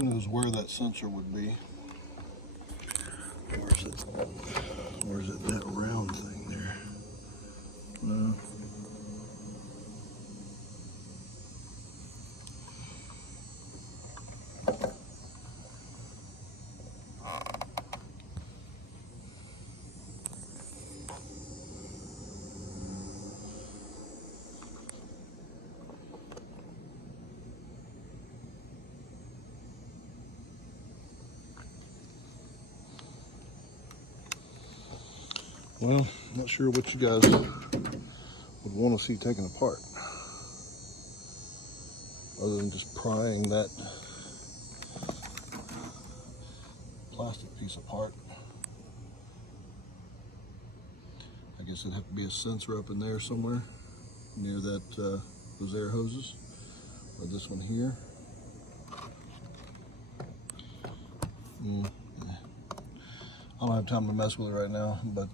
Who knows where that sensor would be? Where's it? Where's it? That round thing there? No. Well, not sure what you guys would want to see taken apart, other than just prying that plastic piece apart. I guess it'd have to be a sensor up in there somewhere near that those air hoses, or this one here. I don't have time to mess with it right now, but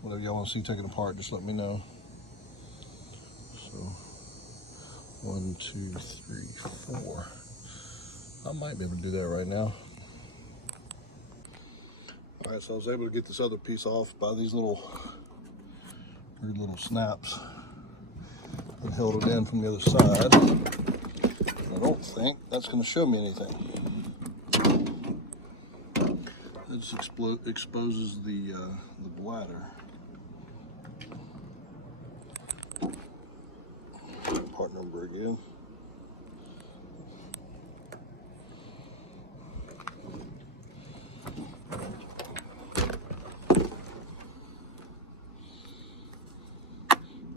whatever y'all want to see taken apart, just let me know. So, 1, 2, 3, 4. I might be able to do that right now. All right, so I was able to get this other piece off by these little weird little snaps that held it in from the other side. I don't think that's going to show me anything. It just exposes the bladder. Part number again.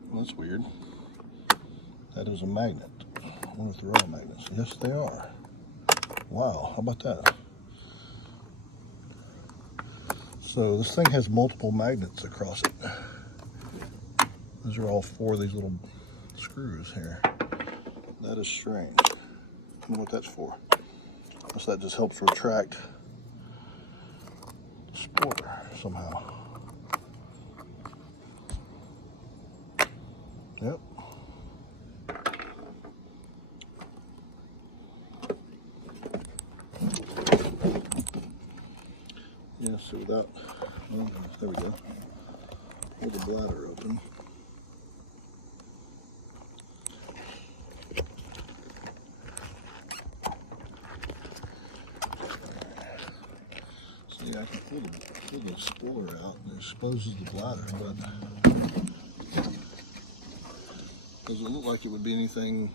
Well, that's weird. That is a magnet. I wonder if they're all magnets. Yes, they are. Wow, how about that? So this thing has multiple magnets across it. Those are all 4 of these little screws here. That is strange. I don't know what that's for. Unless that just helps retract the spoiler somehow. Yep. Yeah, so without, well, there we go. Hold the bladder open. See, I can pull the spoiler out and it exposes the bladder, but doesn't look like it would be anything.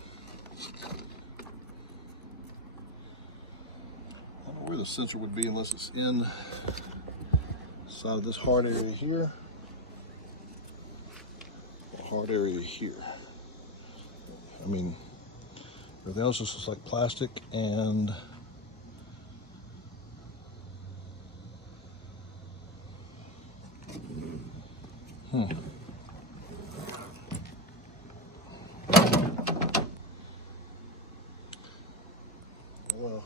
I don't know where the sensor would be unless it's inside of this hard area here, or hard area here. I mean, everything else just looks like plastic and well,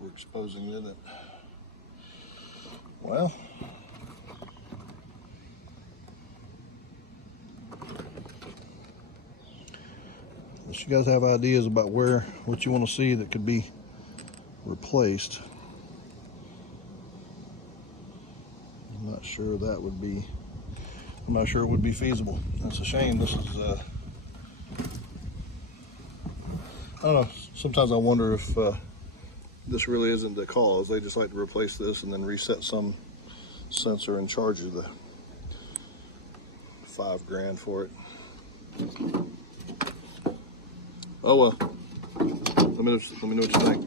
we're exposing it, isn't it? Well, unless you guys have ideas about what you want to see that could be replaced, I'm not sure it would be feasible. That's a shame. This is I don't know, sometimes I wonder if this really isn't the cause. They just like to replace this and then reset some sensor and charge you the $5 grand for it. Oh well, let me know what you think.